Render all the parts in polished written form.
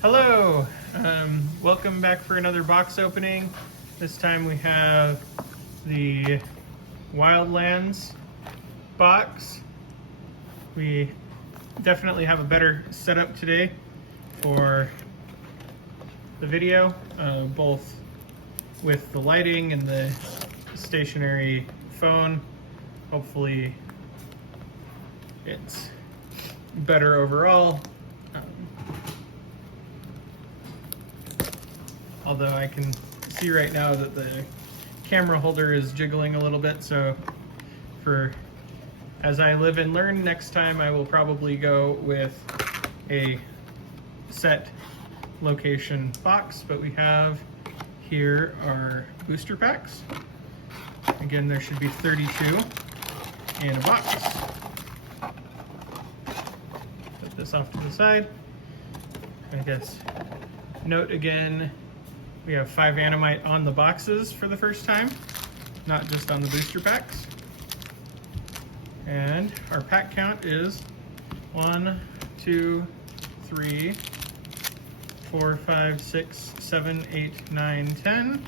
Hello, welcome back for another box opening. This time we have the Wildlands box. We definitely have a better setup today for the video, both with the lighting and the stationary phone. Hopefully it's better overall. Although I can see right now that the camera holder is jiggling a little bit, so as I live and learn, next time I will probably go with a set location box. But we have here our booster packs. Again, there should be 32 in a box. Put this off to the side. I guess note again, we have 5 Animite on the boxes for the first time, not just on the booster packs. And our pack count is 1, 2, 3, 4, 5, 6, 7, 8, 9, 10,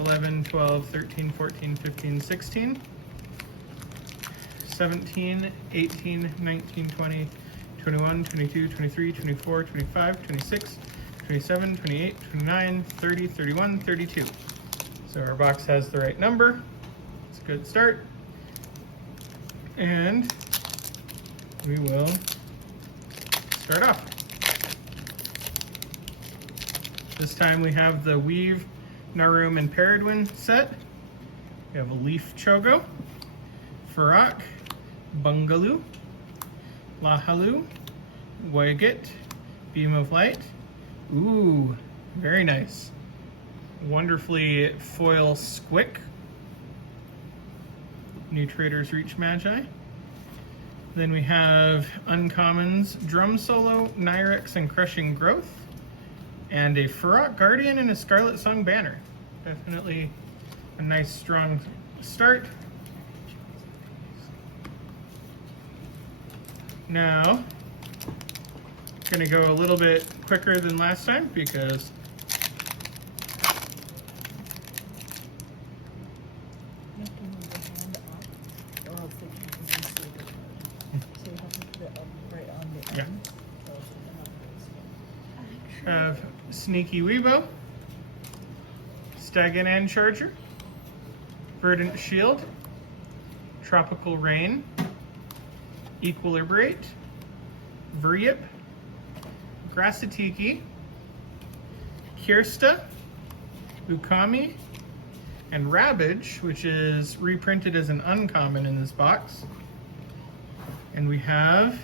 11, 12, 13, 14, 15, 16, 17, 18, 19, 20, 21, 22, 23, 24, 25, 26, 27, 28, 29, 30, 31, 32. So our box has the right number. It's a good start. And we will start off. This time we have the Weave, Narum, and Peridwin set. We have a Leaf Chogo, Farak, Bungaloo, Lahalu, Wygit, Beam of Light. Ooh, very nice. Wonderfully foil Squick. New Traitors Reach Magi. Then we have uncommons Drum Solo, Nyrex, and Crushing Growth. And a Farak Guardian and a Scarlet Song Banner. Definitely a nice strong start. Now, gonna go a little bit quicker than last time because have Sneaky Weebo, Staganan Charger, Verdant Shield, Tropical Rain, Equilibrate, Vuryip, Grassatiki, Kirsta, Ukami, and Ravage, which is reprinted as an uncommon in this box. And we have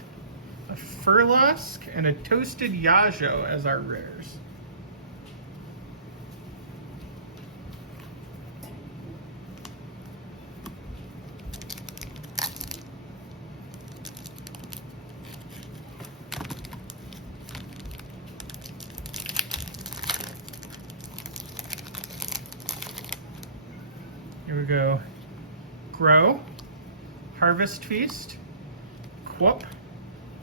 a Furlosk and a Toasted Yajo as our rares. Here we go. Grow, Harvest Feast, Quop,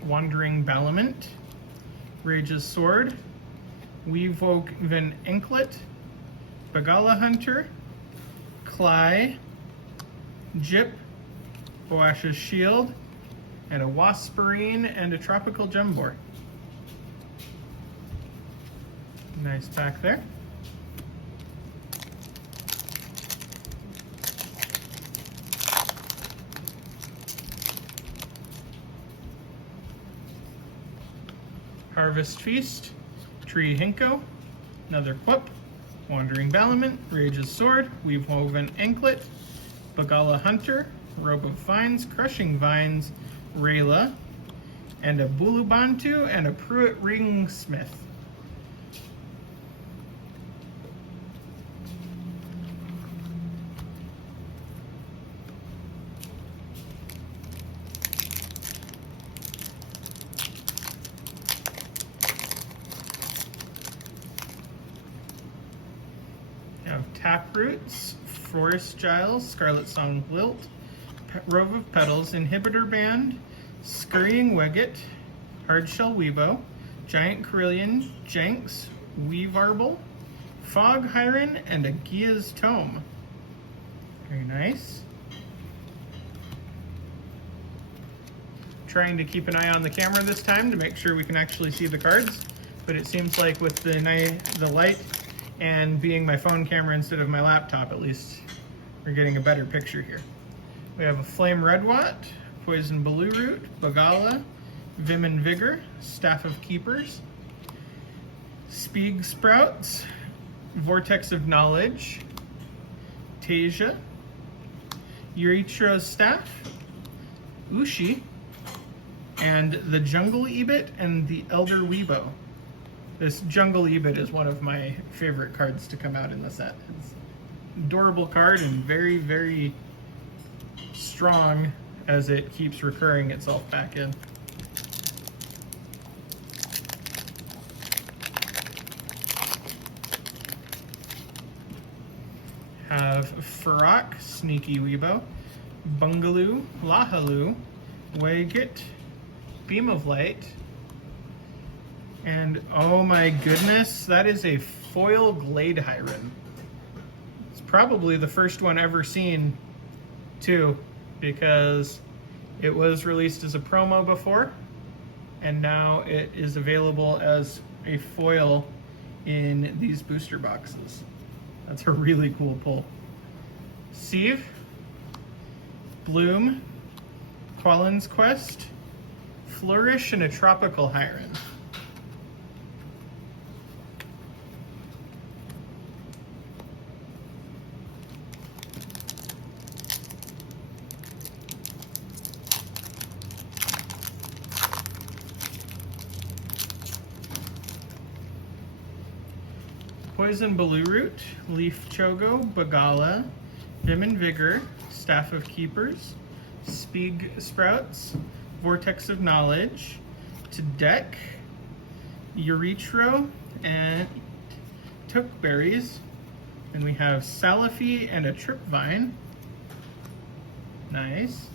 Wandering Balamant, Rage's Sword, Weavewoven Anklet, Bagala Hunter, Cly, Jip, Boash's Shield, and a Wasperine and a Tropical Gembor. Nice pack there. Harvest Feast, Tree Hinko, another Quip, Wandering Balamant, Rage's Sword, Weavewoven Anklet, Bagala Hunter, Robe of Vines, Crushing Vines, Rayla, and a Bulubantu and a Pruitt Ringsmith. Taproots, Forest Giles, Scarlet Song Lilt, Rove of Petals, Inhibitor Band, Scurrying Wegget, Hardshell Weebo, Giant Carillion, Jenks, Weavarble, Fog Hyron, and a Gia's Tome. Very nice. Trying to keep an eye on the camera this time to make sure we can actually see the cards, but it seems like with the light and being my phone camera instead of my laptop, at least we're getting a better picture here. We have a Flame Redwat, Poison Baloo-Root, Bagala, Vim and Vigor, Staff of Keepers, Spieg Sprouts, Vortex of Knowledge, Tasia, Uritro's Staff, Ushi, and the Jungle Ebit and the Elder Weebo. This Jungle Ebit is one of my favorite cards to come out in the set. It's an adorable card and very, very strong as it keeps recurring itself back in. Have Farrak, Sneaky Weebo, Bungaloo, Lahaloo, Waygit, Beam of Light, and oh my goodness, that is a foil Glade Hyron. It's probably the first one ever seen too, because it was released as a promo before, and now it is available as a foil in these booster boxes. That's a really cool pull. Sieve, Bloom, Quallen's Quest, Flourish, and a Tropical Hyron. Poison Baloo-Root, Leaf Chogo, Bagala, Vim and Vigor, Staff of Keepers, Spieg Sprouts, Vortex of Knowledge, Tedek, Uritro, and Tookberries. And we have Salafi and a Tripvine. Nice.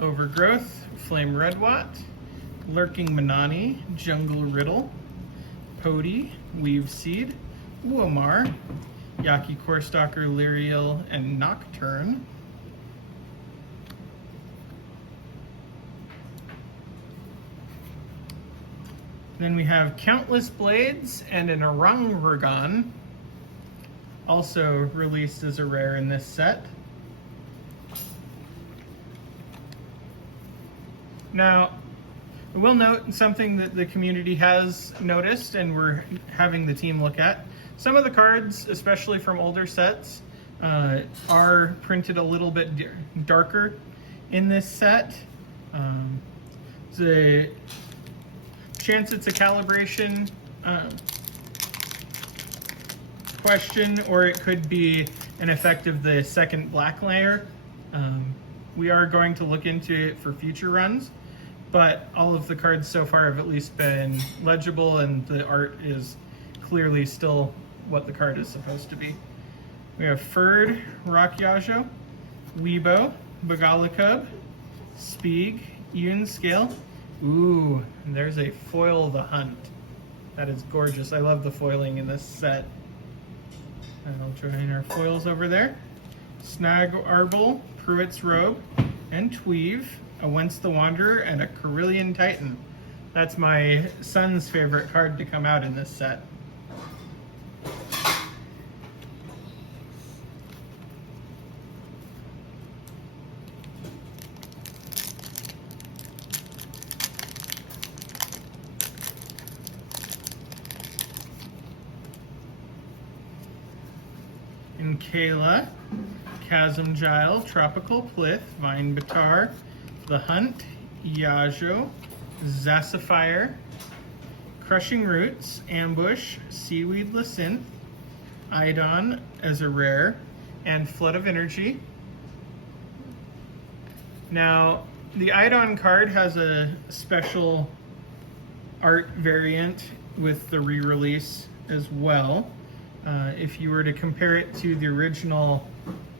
Overgrowth, Flame Redwat, Lurking Manani, Jungle Riddle, Pody, Weave Seed, Uomar, Yaki Corestalker, Lyriel, and Nocturne. Then we have Countless Blades and an Oranguragan, also released as a rare in this set. Now, I will note something that the community has noticed and we're having the team look at. Some of the cards, especially from older sets, are printed a little bit darker in this set. There's a chance it's a calibration question, or it could be an effect of the second black layer. We are going to look into it for future runs, but all of the cards so far have at least been legible and the art is clearly still what the card is supposed to be. We have Ferd, Rockyajo, Weebo, Bagalacub, Spieg, Scale. Ooh, and there's a Foil the Hunt. That is gorgeous. I love the foiling in this set. And I'll join our foils over there. Snag Arble, Pruitt's Robe, and Tweave, a Whence the Wanderer, and a Carillion Titan. That's my son's favorite card to come out in this set. And Kayla, Chasm Gile, Tropical Plith, Vine Batar, The Hunt, Yajo, Zassifier, Crushing Roots, Ambush, Seaweed Lysynth, Idon as a rare, and Flood of Energy. Now, the Idon card has a special art variant with the re-release as well. If you were to compare it to the original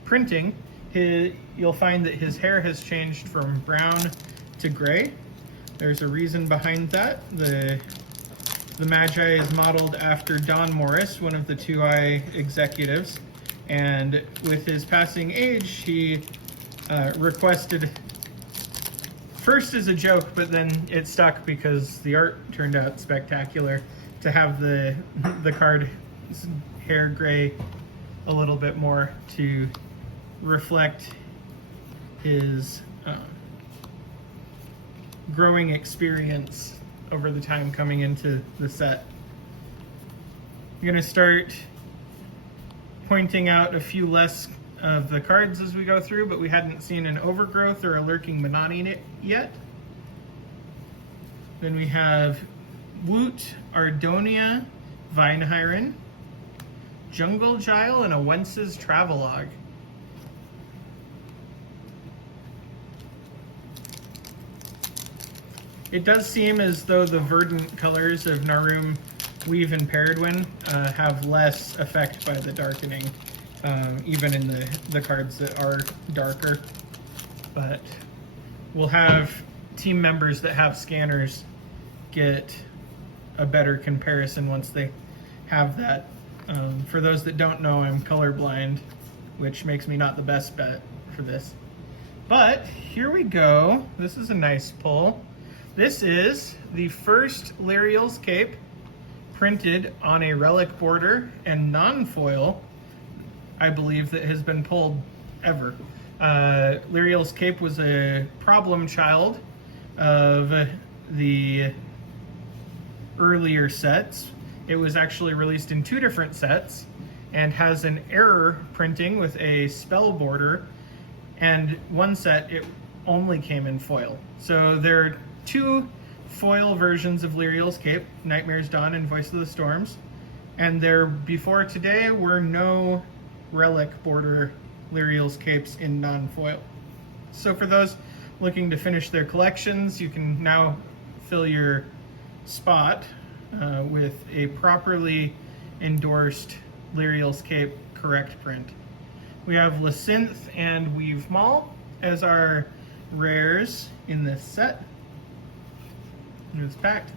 printing, you'll find that his hair has changed from brown to gray. There's a reason behind that. The Magi is modeled after Don Morris, one of the 2i executives, and with his passing age, he requested, first as a joke, but then it stuck because the art turned out spectacular, to have the card hair gray a little bit more to reflect his growing experience over the time coming into the set. I'm going to start pointing out a few less of the cards as we go through, but we hadn't seen an Overgrowth or a Lurking Manani yet. Then we have Woot, Ardonia, Vinehiren, Jungle Gile, and a Wence's Travelogue. It does seem as though the verdant colors of Narum, Weave, and Pereduin have less effect by the darkening, even in the cards that are darker. But we'll have team members that have scanners get a better comparison once they have that. For those that don't know, I'm colorblind, which makes me not the best bet for this. But here we go. This is a nice pull. This is the first Lyriel's Cape printed on a relic border and non-foil, I believe, that has been pulled ever. Lyriel's Cape was a problem child of the earlier sets. It was actually released in 2 different sets and has an error printing with a spell border, and one set it only came in foil. So there are 2 foil versions of Lyriel's Cape, Nightmare's Dawn and Voice of the Storms, and there before today were no relic border Lyriel's Capes in non-foil. So for those looking to finish their collections, you can now fill your spot with a properly endorsed Lyriel's Cape correct print. We have Lysynth and Weave Maul as our rares in this set. And it's packed.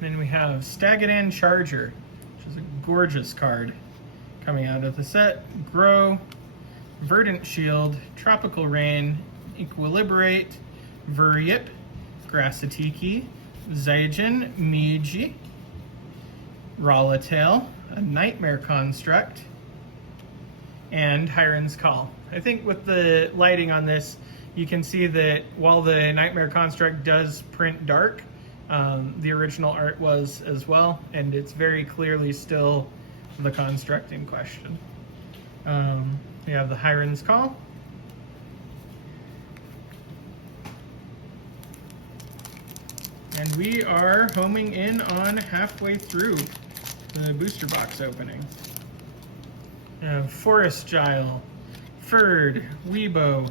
Then we have Stagadan Charger, which is a gorgeous card coming out of the set. Grow, Verdant Shield, Tropical Rain, Equilibrate, Vuryip, Grassatiki, Zaijin, Miji, Ralatail, a Nightmare Construct, and Hiren's Call. I think with the lighting on this, you can see that while the Nightmare Construct does print dark, the original art was as well, and it's very clearly still the construct in question. We have the Hiren's Call. And we are homing in on halfway through the booster box opening. We have Forest Gile, Ferd, Weebo.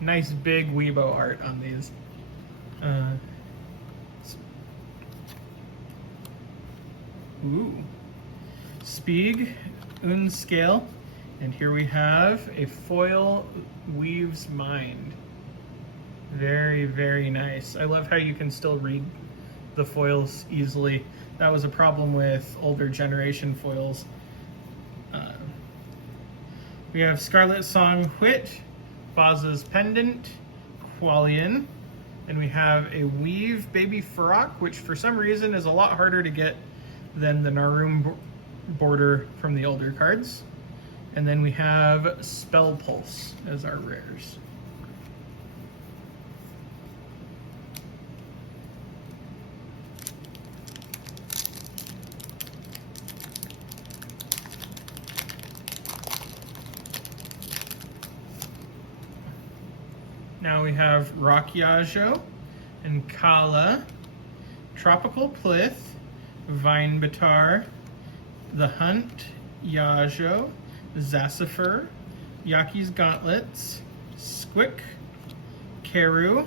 Nice big Weebo art on these. Spieg, Unscale, and here we have a foil Weave's Mind. Very, very nice. I love how you can still read the foils easily. That was a problem with older generation foils. We have Scarlet Song Whit, Vaza's Pendant, Qualian, and we have a Weave Baby Farok, which for some reason is a lot harder to get than the Narum border from the older cards. And then we have Spell Pulse as our rares. Now we have Rakyajo and Kala, Tropical Plith, Vine Batar, The Hunt, Yajo, Zacifer, Yaki's Gauntlets, Squick, Keru,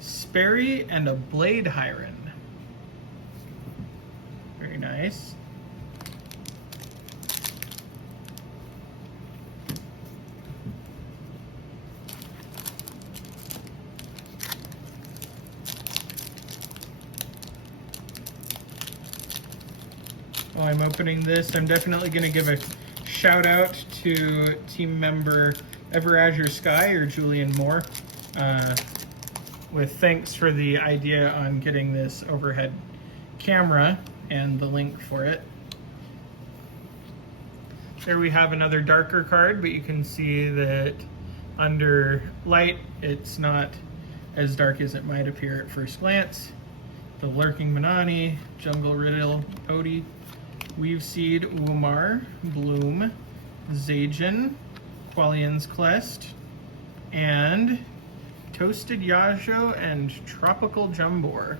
Sperry, and a Blade Hyren. Very nice. While I'm opening this, I'm definitely going to give a shout out to team member Ever Azure Sky or Julian Moore with thanks for the idea on getting this overhead camera and the link for it. There we have another darker card, but you can see that under light it's not as dark as it might appear at first glance. The Lurking Manani, Jungle Riddle, Pody, Weaveseed, Wumar, Bloom, Zajan, Qualian's Quest, and Toasted Yajo and Tropical Jumbor.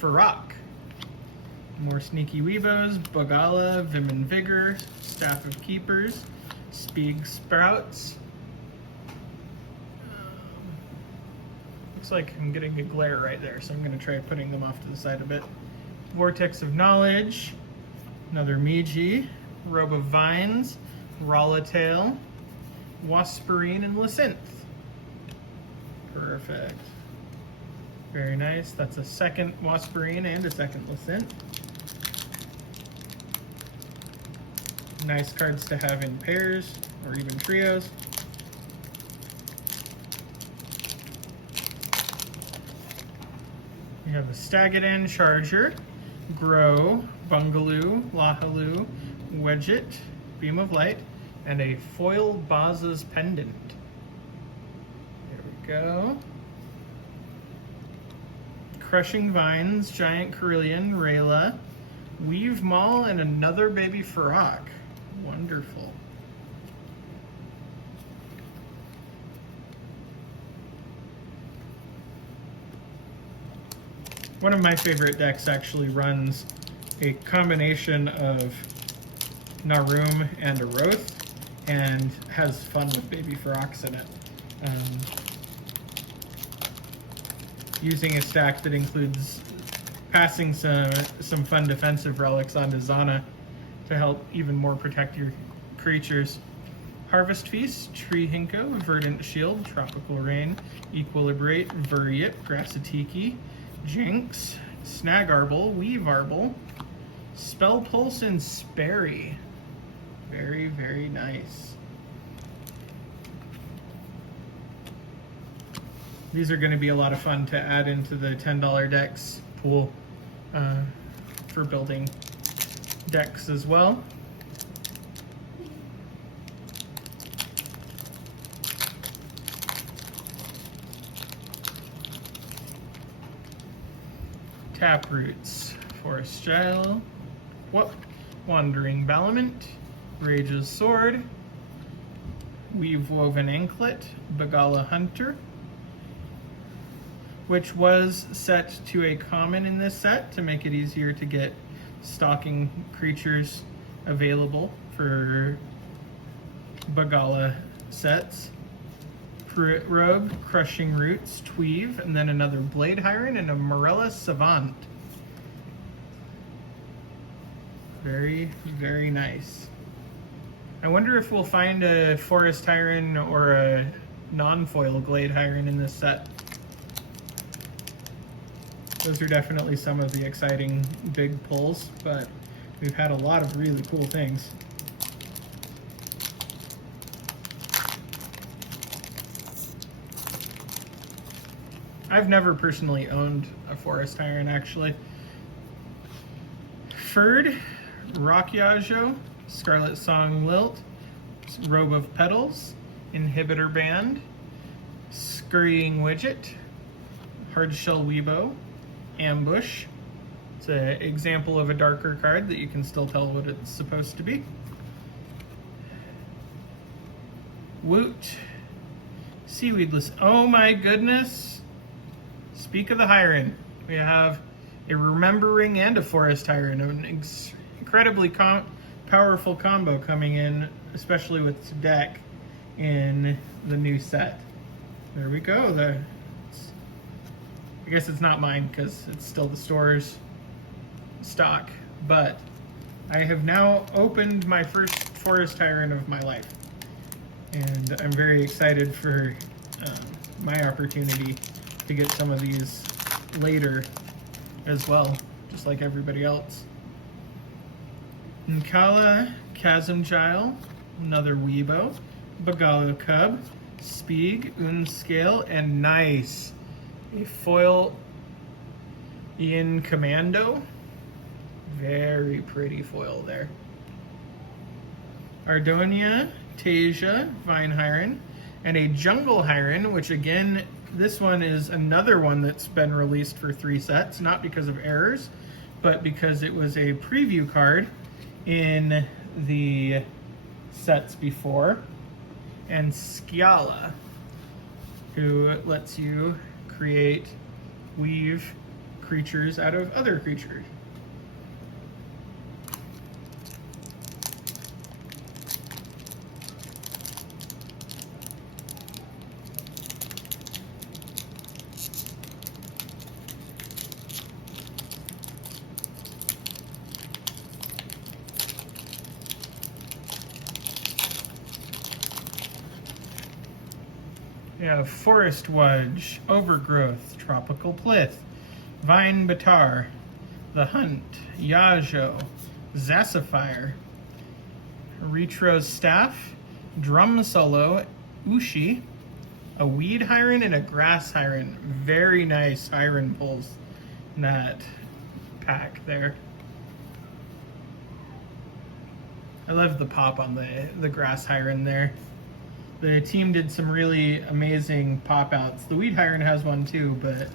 Farok. More Sneaky Weebos, Bogala, Vim and Vigor, Staff of Keepers, Speeg Sprouts. Looks like I'm getting a glare right there, so I'm going to try putting them off to the side a bit. Vortex of Knowledge, another Magi, Robe of Vines, Rollatail, Wasperine, and Lysynth. Perfect. Very nice. That's a second Wasperine and a second Lysynth. Nice cards to have in pairs or even trios. We have the Stagadan Charger, Grow, Bungaloo, Lahaloo, Wedget, Beam of Light, and a foil Baza's Pendant. There we go. Crushing Vines, Giant Carillion, Rayla, Weave Maul, and another baby Farok. Wonderful. One of my favorite decks actually runs a combination of Narum and a Roth and has fun with baby Faroks in it. Using a stack that includes passing some fun defensive relics onto Zana to help even more protect your creatures. Harvest Feast, Tree Hinko, Verdant Shield, Tropical Rain, Equilibrate, Viriat, Grassatiki, Jinx, Snag Arble, Weave Arble, Spell Pulse, and Sperry. Very, very nice. These are going to be a lot of fun to add into the $10 decks pool for building decks as well. Taproots, Forest Gile, Whoop, Wandering Balamant, Rage's Sword, Weave Woven Anklet, Bagala Hunter, which was set to a common in this set to make it easier to get stalking creatures available for Bagala sets. Pruitt Rogue, Crushing Roots, Tweave, and then another Blade Hyren and a Morella Savant. Very, very nice. I wonder if we'll find a Forest Hyren or a non-foil Glade Hyren in this set. Those are definitely some of the exciting big pulls, but we've had a lot of really cool things. I've never personally owned a Forest Hyren, actually. Ferd, Rock Yajo, Scarlet Song Lilt, Robe of Petals, Inhibitor Band, Scurrying Widget, Hardshell Weebo, Ambush. It's an example of a darker card that you can still tell what it's supposed to be. Woot. Seaweedless. Oh my goodness. Speak of the Hyren. We have a Remembering and a Forest Hyren. An incredibly powerful combo coming in, especially with this deck in the new set. There we go. I guess it's not mine because it's still the store's stock, but I have now opened my first Forest Hyren of my life, and I'm very excited for my opportunity to get some of these later as well, just like everybody else. Nkala Chasmgile, another Weebo, Bagalo Cub, Spieg, Unscale, and nice, a foil in Commando. Very pretty foil there. Ardonia, Tasia, Vine Hyren, and a Jungle Hyren, which again, this one is another one that's been released for 3 sets, not because of errors, but because it was a preview card in the sets before. And Skiala, who lets you weave creatures out of other creatures. We have Forest Wudge, Overgrowth, Tropical Plith, Vine Batar, The Hunt, Yajo, Zassifier, Retro's Staff, Drum Solo, Ushi, a Weed Hyren, and a Grass Hyren. Very nice Hyren pulls in that pack there. I love the pop on the Grass Hyren there. The team did some really amazing pop outs. The Weed Hyren has one too, but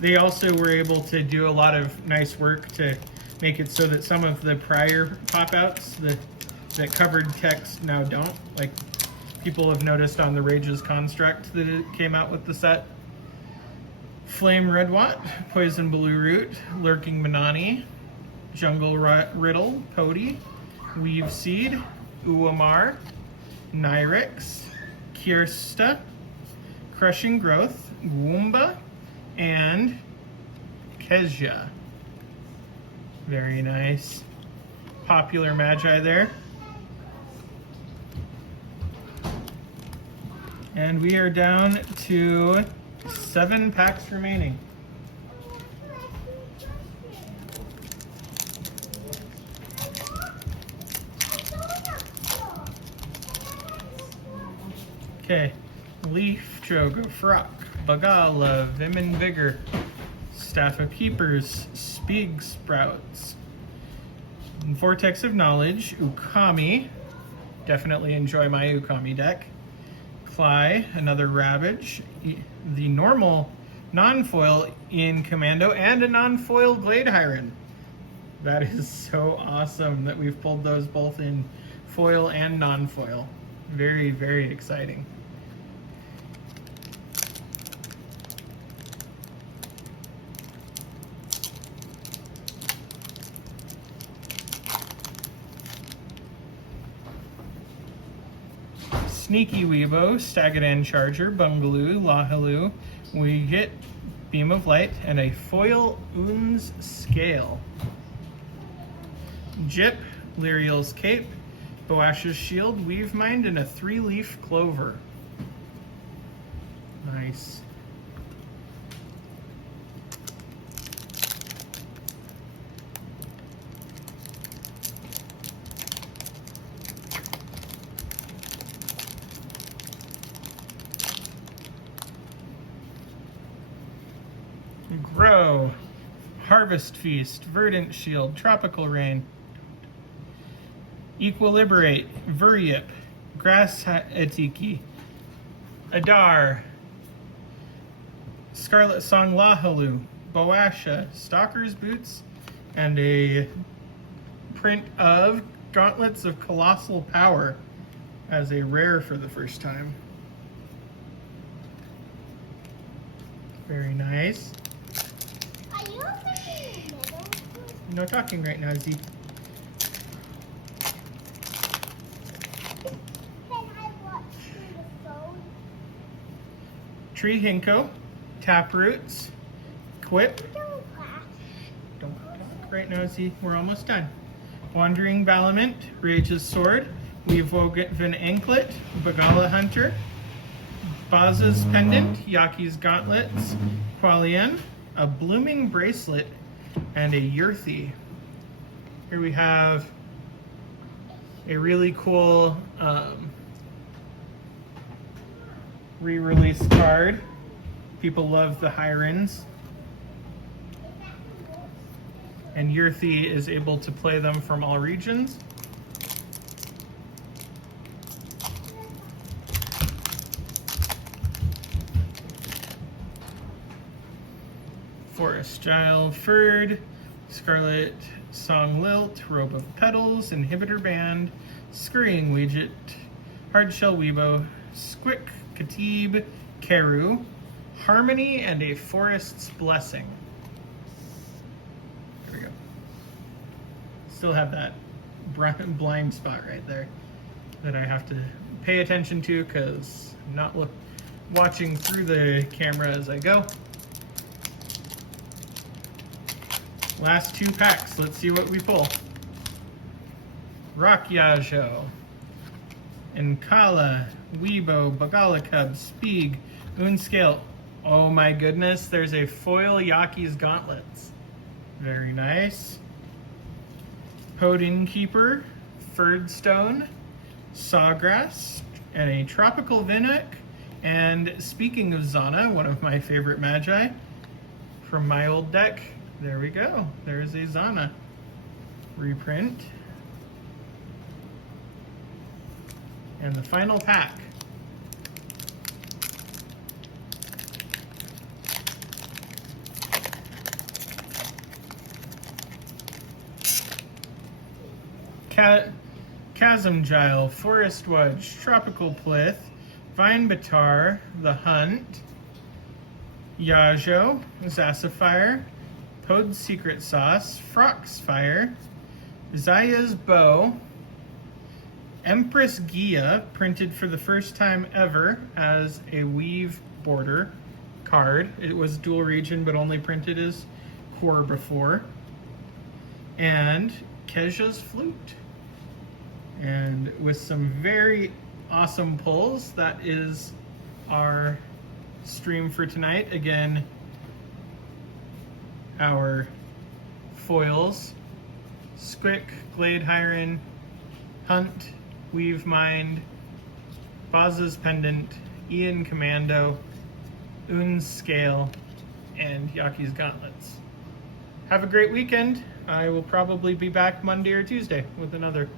they also were able to do a lot of nice work to make it so that some of the prior pop outs that covered text now don't. Like people have noticed on the Rage's Construct that it came out with the set. Flame Redwat, Poison Blue Root, Lurking Manani, Jungle Riddle, Pody, Weave Seed, Uamar, Nyrix, Kirsta, Crushing Growth, Woomba, and Kezia. Very nice. Popular Magi there. And we are down to 7 packs remaining. Okay, Leaf, Jogo, Frock, Bagala, Vim and Vigor, Staff of Keepers, Spieg Sprouts, Vortex of Knowledge, Ukami, definitely enjoy my Ukami deck, Cly, another Ravage, the normal non-foil in Commando, and a non-foil Glade Hyren. That is so awesome that we've pulled those both in foil and non-foil. Very, very exciting. Sneaky Weebo, Stagadan Charger, Bungaloo, Lahaloo, we get Beam of Light, and a foil Oon's Scale. Jip, Lyriel's Cape, Boash's Shield, Weave Mind, and a 3-leaf Clover. Nice. Grow, Harvest Feast, Verdant Shield, Tropical Rain, Equilibrate, Vuryip, Grass Atiki, Adar, Scarlet Song Lahaloo, Boasha, Stalker's Boots, and a print of Gauntlets of Colossal Power. as a rare for the first time. Very nice. Are you opening the middle? No talking right now, Z. Can I watch through the phone? Tree Hinko, Taproots, Quip. Don't crash. Don't talk right now, Z. We're almost done. Wandering Balamant, Rage's Sword, Weavewoven Anklet, Bagala Hunter, Baz's Pendant, Yaki's Gauntlets, Qualian, a Blooming Bracelet, and a Yurthi. Here we have a really cool re-release card. People love the Hirons. And Yurthi is able to play them from all regions. Forest Gile Ferd, Scarlet Song Lilt, Robe of Petals, Inhibitor Band, Scurrying Weegit, Hardshell Weebo, Squick, Khatib, Keru, Harmony, and a Forest's Blessing. There we go. Still have that blind spot right there that I have to pay attention to because I'm not watching through the camera as I go. Last 2 packs. Let's see what we pull. Rock Yajo, Nkala, Weebo, Bagala Cub, Spieg, Unscale. Oh my goodness, there's a foil Yaki's Gauntlets. Very nice. Podin Keeper, Ferdstone, Sawgrass, and a Tropical Vinnock. And speaking of Zana, one of my favorite Magi from my old deck, there we go. There's a Zana reprint. And the final pack. Chasm Gile, Forest Wedge, Tropical Plith, Vine Batar, The Hunt, Yajo, Zassifier, Pod's Secret Sauce, Froxfire, Zaya's Bow, Empress Gia, printed for the first time ever as a weave border card. It was dual region, but only printed as core before. And Kesha's Flute. And with some very awesome pulls, that is our stream for tonight. Again, our foils: Squick, Glade Hiron, Hunt, Weave Mind, Baz's Pendant, Ian Commando, Un's Scale, and Yaki's Gauntlets. Have a great weekend. I will probably be back Monday or Tuesday with another